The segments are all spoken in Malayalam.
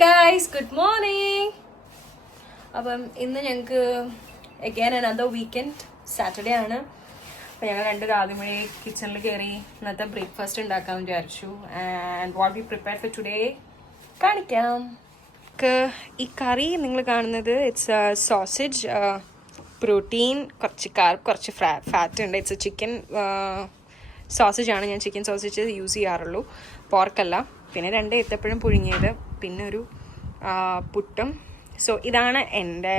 ഗൈസ് ഗുഡ് മോർണിംഗ് അപ്പം ഇന്ന് ഞങ്ങൾക്ക് അഗൈൻ അനദർ വീക്കെൻഡ് സാറ്റർഡേ ആണ്. അപ്പം ഞങ്ങൾ രണ്ടു ആദ്യമേ കിച്ചണിൽ കയറി ഇന്നത്തെ ബ്രേക്ക്ഫാസ്റ്റ് ഉണ്ടാക്കാൻ വിചാരിച്ചു. And what be prepare for today കാണിക്കാം. ഈ കറി നിങ്ങൾ കാണുന്നത് ഇറ്റ്സ് സോസേജ് പ്രോട്ടീൻ കുറച്ച് കാർബ് കുറച്ച് ഫാറ്റ് ഉണ്ട്. ഇറ്റ്സ് ചിക്കൻ സോസേജ് ആണ്. ഞാൻ ചിക്കൻ സോസേജ് യൂസ് ചെയ്യാറുള്ളൂ. പോർക്കല്ല പിന്നെ രണ്ട് എത്തപ്പോഴും പുഴുങ്ങിയത്. പിന്നെ ഒരു പുട്ടും. സോ ഇതാണ് എന്റെ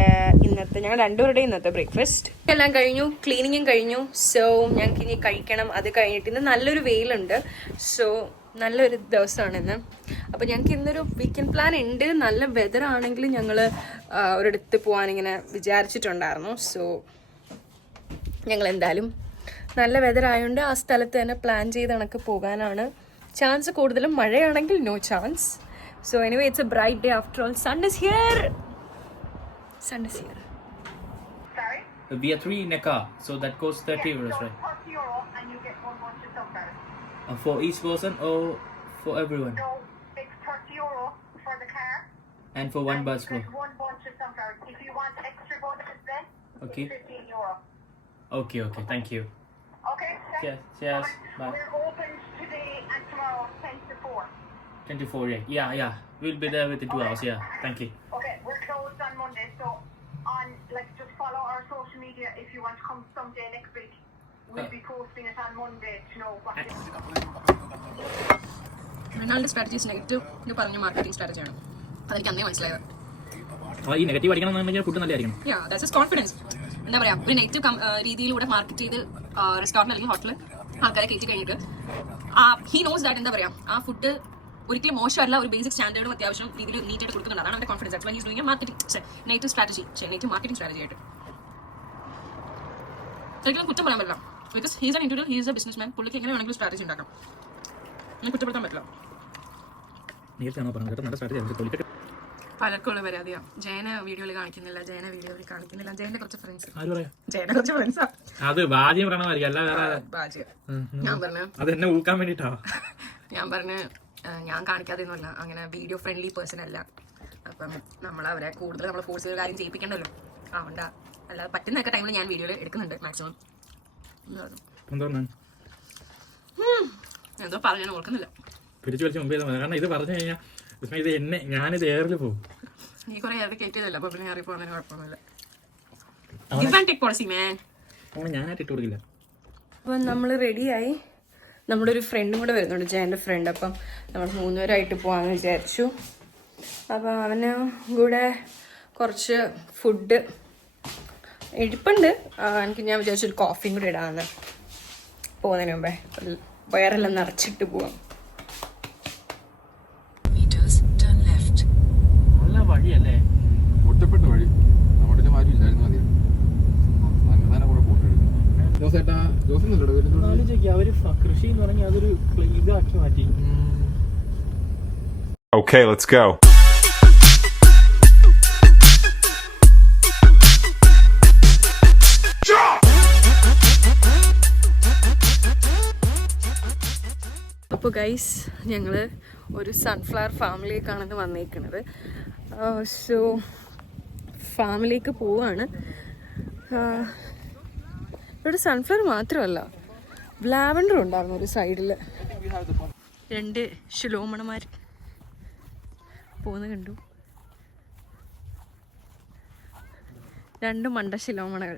ഇന്നത്തെ ഞങ്ങൾ രണ്ടുപേരുടെ ഇന്നത്തെ ബ്രേക്ക്ഫാസ്റ്റ് എല്ലാം കഴിഞ്ഞു ക്ലീനിങ്ങും കഴിഞ്ഞു. സോ ഞങ്ങൾക്ക് ഇനി കഴിക്കണം. അത് കഴിഞ്ഞിട്ട് ഇന്ന് നല്ലൊരു വെയിലുണ്ട്. സോ നല്ലൊരു ദിവസമാണ് ഇന്ന് അപ്പോൾ ഞങ്ങൾക്ക് ഇന്നൊരു വീക്കെൻഡ് പ്ലാൻ ഉണ്ട്. നല്ല വെതർ ആണെങ്കിൽ ഞങ്ങൾ ഒരിടത്ത് പോകാനിങ്ങനെ വിചാരിച്ചിട്ടുണ്ടായിരുന്നു. സോ ഞങ്ങൾ എന്തായാലും നല്ല വെതർ ആയതുകൊണ്ട് ആ സ്ഥലത്ത് തന്നെ പ്ലാൻ ചെയ്ത് കണക്ക് പോകാനാണ്. ചാൻസ് കൂടുതലും മഴയാണെങ്കിൽ no chance So anyway, it's a bright day after all. Sun is here. Sun is here. Sorry? We are three in a car, so that costs 30 euros, right? euro. Uh, for each person or for everyone? No, it's 30 euro for the car. And for one and bus there's one bunch of sunflowers. If you want extra bonuses then, Okay. it's 15 euro. Okay, okay, Okay. thank you. Okay? thanks. Cheers, cheers. Bye. We're open today and tomorrow, 10 to 4. 24, yeah, yeah, yeah. We'll be there within two hours, yeah. Thank you. Okay, we're closed on Monday, so on like just follow our social media if you want to come someday next week. We'll Uh. be posting it on Monday to know what. മൃണാളിന്റെ സ്ട്രാറ്റജീസ് നെഗറ്റീവ് പറഞ്ഞ മാർക്കറ്റിംഗ് സ്ട്രാറ്റജിയാണ് അതെനിക്ക് അന്നേ മനസ്സിലായത് ഈ നെഗറ്റീവ് അടിക്കണം എന്നുണ്ടെങ്കിൽ ഫുഡ് നല്ലതായിരിക്കണം യാ ദാറ്റ്സ് ഇസ് കോൺഫിഡൻസ് എന്താ പറയാ ഒരു നെഗറ്റീവ് രീതിയിലൂടെ മാർക്കറ്റ് ചെയ്ത് റെസ്റ്റോറന്റ് അല്ലെങ്കിൽ ഹോട്ടൽ ആൾക്കാരെ കയറ്റി കഴിഞ്ഞിട്ട് ഹി നോസ് ദാറ്റ് എന്താ പറയാ ആ ഫുഡ് ഒരിക്കലും മോശമല്ല ഒരു ബേസിക് സ്റ്റാൻഡേർഡും അത്യാവശ്യം രീതിയിൽ നീറ്റ് ആയിട്ട് കൊടുക്കുന്നുണ്ട്. അതാണ് അവരുടെ confidence wise why he's doing marketing negative strategy negative marketing strategy ആയിട്ട്. ഒരിക്കലും കുറ്റം പറയാൻ പറ്റില്ല. Because he's an individual he's a business man പുള്ളിക്ക് എങ്ങനെ വേണമെങ്കിലും സ്ട്രാറ്റജി ഉണ്ടാക്കാം. എന്നെ കുറ്റപ്പെടുത്താൻ പറ്റില്ല. പലർക്കുള്ള പരാതിയാണ് ജയന വീഡിയോയിൽ കാണിക്കുന്നില്ല ജയന വീഡിയോയിൽ കാണിക്കുന്നില്ല. ജയന്റെ കുറച്ച് ഫ്രണ്ട്സ് ആര് പറയാ? ജയന്റെ കുറച്ച് ഫ്രണ്ട്സാ അത് ഭാഗ്യം പറയണമായിരിക്കും അല്ല വേറെ. ഞാൻ പറഞ്ഞു അത് എന്നെ ഊക്കാൻ വേണ്ടിട്ടാ ഞാൻ പറഞ്ഞ് ഞാൻ കാണിക്കാതെ കാണിക്കാതെയൊന്നുമല്ല അങ്ങനെ വീഡിയോ ഫ്രണ്ട്ലി പേഴ്സൺ അല്ല. അപ്പം നമ്മൾ അവരെ കൂടുതൽ നമ്മൾ ഫോഴ്സ് ചെയ്ത് കാര്യം ചെയ്യിപ്പിക്കണ്ടല്ലോ. അതുകൊണ്ടാ. അല്ലാതെ പറ്റുന്നൊക്കെ ടൈമിൽ ഞാൻ വീഡിയോയിൽ എടുക്കുന്നുണ്ട് മാക്സിമം എന്താ പറഞ്ഞ എന്തോ പറഞ്ഞു ഓർക്കുന്നില്ല. പിടിച്ചു വലിച്ചു മുമ്പേ തന്നെ കാരണം ഇത് പറഞ്ഞു കഴിഞ്ഞാൽ ഇത് എന്നെ ഞാനിത് എയറിൽ പോകും നീ കുറെ ഏറെ കയറ്റിയതല്ല അപ്പൊ പിന്നെ ഏറി പോകുന്നതിന് കുഴപ്പമൊന്നുമില്ല. ഞാനായിട്ട് ഇട്ട് കൊടുക്കില്ല. അപ്പം നമ്മൾ റെഡിയായി നമ്മുടെ ഒരു ഫ്രണ്ടും കൂടെ വരുന്നുണ്ട് ജയന്റെ ഫ്രണ്ട് അപ്പം നമ്മൾ മൂന്നുപേരായിട്ട് പോകാമെന്ന് വിചാരിച്ചു. അപ്പം അവന് കൂടെ കുറച്ച് ഫുഡ് ഇരിപ്പുണ്ട്. എനിക്ക് ഞാൻ വിചാരിച്ചു ഒരു കോഫിയും കൂടെ ഇടാമെന്ന് പോകുന്നതിന് മുമ്പേ. വയറെല്ലാം നിറച്ചിട്ട് പോവാം. നല്ല വഴിയല്ലേ? ഒറ്റപ്പെട്ട വഴി. നമ്മുടെ ആരും ഇല്ലായിരുന്നു മതി നന്മദാന കൂടെ കൂട്ടെടുക്കും ജോസേട്ടാ ആലോചിക്കുക അവർ കൃഷി എന്ന് പറഞ്ഞാൽ അതൊരു ഇതാക്കി മാറ്റി. Okay, let's go. അപ്പോൾ ഗൈസ് ഞങ്ങൾ ഒരു സൺഫ്ലവർ ഫാമിലേക്കാണെന്ന് വന്നേക്കുന്നത് സോ ഫാമിലേക്ക് പോവാണ്. ഇവിടെ സൺഫ്ലവർ മാത്രമല്ല. ലാവൻഡർ ഉണ്ടായിരുന്നു ഒരു സൈഡിൽ രണ്ട് ശിലോമണമാർ പോകുന്ന കണ്ടു. രണ്ട് മണ്ട ശിലോമണകൾ.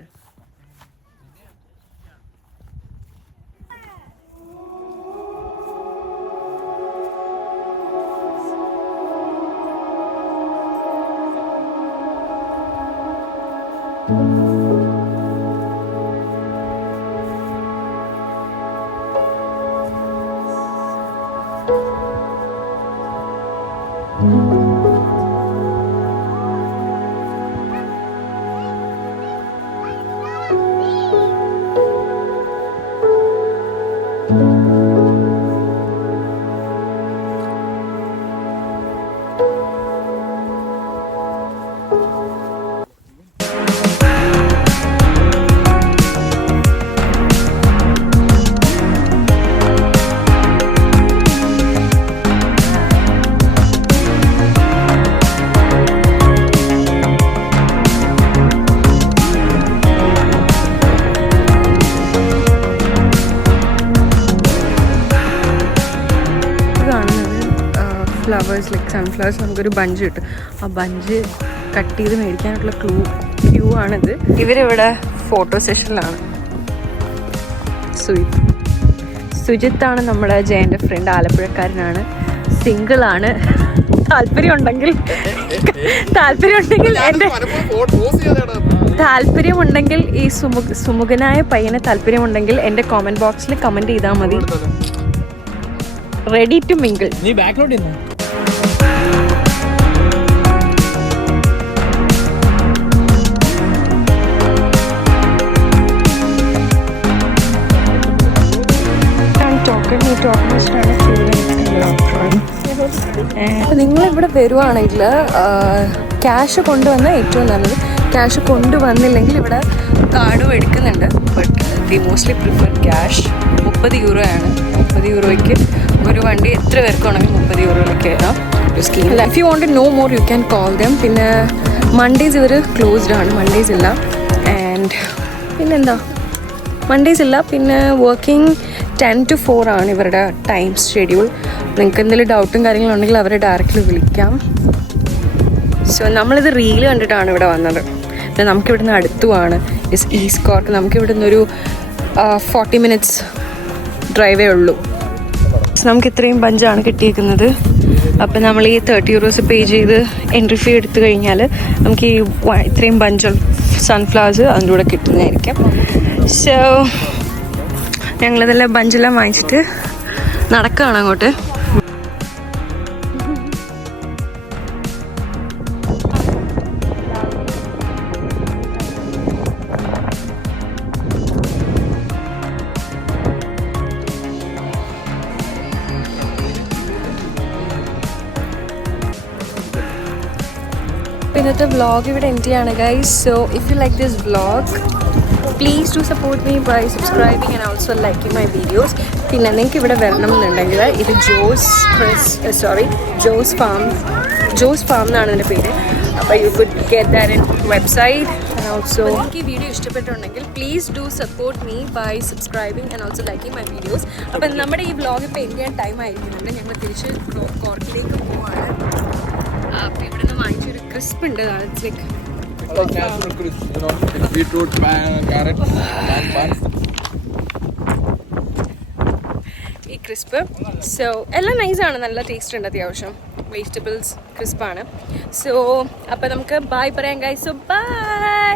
flowers like sunflowers നമുക്കൊരു ബഞ്ച് കിട്ടും. ആ ബഞ്ച് കട്ട് ചെയ്ത് മേടിക്കാനുള്ള ക്ലൂ ക്യൂ ആണിത്. ഇവരിവിടെ ഫോട്ടോ സെഷനിലാണ് സുജിത്ത് സുജിത്താണ് നമ്മുടെ ജയന്റെ ഫ്രണ്ട് ആലപ്പുഴക്കാരനാണ്. സിംഗിൾ ആണ്. താല്പര്യം ഉണ്ടെങ്കിൽ താല്പര്യം ഉണ്ടെങ്കിൽ എന്റെ താല്പര്യമുണ്ടെങ്കിൽ ഈ സുമുഖ സുമുഖനായ പയ്യനെ താല്പര്യമുണ്ടെങ്കിൽ എന്റെ കോമന്റ് ബോക്സിൽ കമന്റ് ചെയ്താൽ മതി. റെഡി ടു മിങ്കിൾ നീ ബാക്കിലോട്ട് നിങ്ങൾ ഇവിടെ വരുവാണെങ്കിൽ ക്യാഷ് കൊണ്ടുവന്ന ഏറ്റവും നല്ലത്. ക്യാഷ് കൊണ്ടുവന്നില്ലെങ്കിൽ ഇവിടെ കാർഡും എടുക്കുന്നുണ്ട്. But the mostly prefer cash മുപ്പത് യൂറോ ആണ് മുപ്പത് യൂറോയ്ക്ക് ഒരു വണ്ടി എത്ര പേർക്ക് വേണമെങ്കിൽ മുപ്പത് യൂറോയിലേക്ക് കയറാം ഒരു scheme if you want no more you can call them പിന്നെ മൺഡേസ് ഇവർ ക്ലോസ്ഡ് ആണ്. മൺഡേസ് ഇല്ല. ആൻഡ് പിന്നെന്താ? മൺഡേസ് ഇല്ല. പിന്നെ വർക്കിംഗ് ടെൻ ടു ഫോർ ആണ് ഇവരുടെ ടൈം ഷെഡ്യൂൾ നിങ്ങൾക്ക് എന്തെങ്കിലും ഡൗട്ടും കാര്യങ്ങളും ഉണ്ടെങ്കിൽ അവരെ ഡയറക്റ്റ്ലി വിളിക്കാം. സോ നമ്മളിത് റീൽ കണ്ടിട്ടാണ് ഇവിടെ വന്നത്. പിന്നെ നമുക്കിവിടുന്ന് അടുത്തുമാണ്. ഇസ് ഈസ്റ്റ് കോർക്ക് നമുക്കിവിടുന്ന് ഒരു ഫോർട്ടി മിനിറ്റ്സ് ഡ്രൈവേ ഉള്ളൂ. നമുക്ക് ഇത്രയും ബഞ്ചാണ് കിട്ടിയിരിക്കുന്നത് അപ്പം നമ്മൾ ഈ തേർട്ടി യൂറോസ് പേ ചെയ്ത് എൻട്രി ഫീ എടുത്തു കഴിഞ്ഞാൽ നമുക്ക് ഈ ഇത്രയും ബഞ്ച് സൺഫ്ലവേഴ്സ് അതിന്റെ കൂടെ കിട്ടുന്നതായിരിക്കും. സോ ഞങ്ങളിതെല്ലാം ബഞ്ചെല്ലാം വാങ്ങിച്ചിട്ട് നടക്കുകയാണ് അങ്ങോട്ട്. ഇന്നത്തെ വ്ളോഗ് ഇവിടെ എൻഡ് ചെയ്യാണ് guys so if you like this vlog please to support me by subscribing and also liking my videos പിന്നെ നിങ്ങൾക്ക് ഇവിടെ വരണം എന്നുണ്ടെങ്കിൽ ഇത് Jos Chris sorry Jos farm Jos farm എന്നാണ് എന്റെ പേര്. അപ്പോൾ you could get that in website and also എനിക്ക് ഈ video ഇഷ്ടപ്പെട്ടുണ്ടെങ്കിൽ please do support me by subscribing and also liking my videos അപ്പം നമ്മുടെ ഈ വ്ലോഗ് ഇപ്പോൾ എന്റെ ടൈം ആയിരിക്കുന്നുണ്ട്. ഞങ്ങൾ തിരിച്ച് കോർട്ടിലേക്ക് പോവാണ്. അപ്പോൾ ഇവിടെ നിന്ന് വാങ്ങിച്ചൊരു ക്രിസ്പ് ഉണ്ട്. ഇറ്റ്സ് ലൈക്ക് ബീട്രൂട്ട് ക്യാരറ്റ് ഈ ക്രിസ്പ് സോ എല്ലാം നൈസാണ് നല്ല ടേസ്റ്റ് ഉണ്ട് അത്യാവശ്യം. വെജിറ്റബിൾസ് ക്രിസ്പാണ് സോ അപ്പോൾ നമുക്ക് ബായ് പറയാം ഗൈസ് സോ ബൈ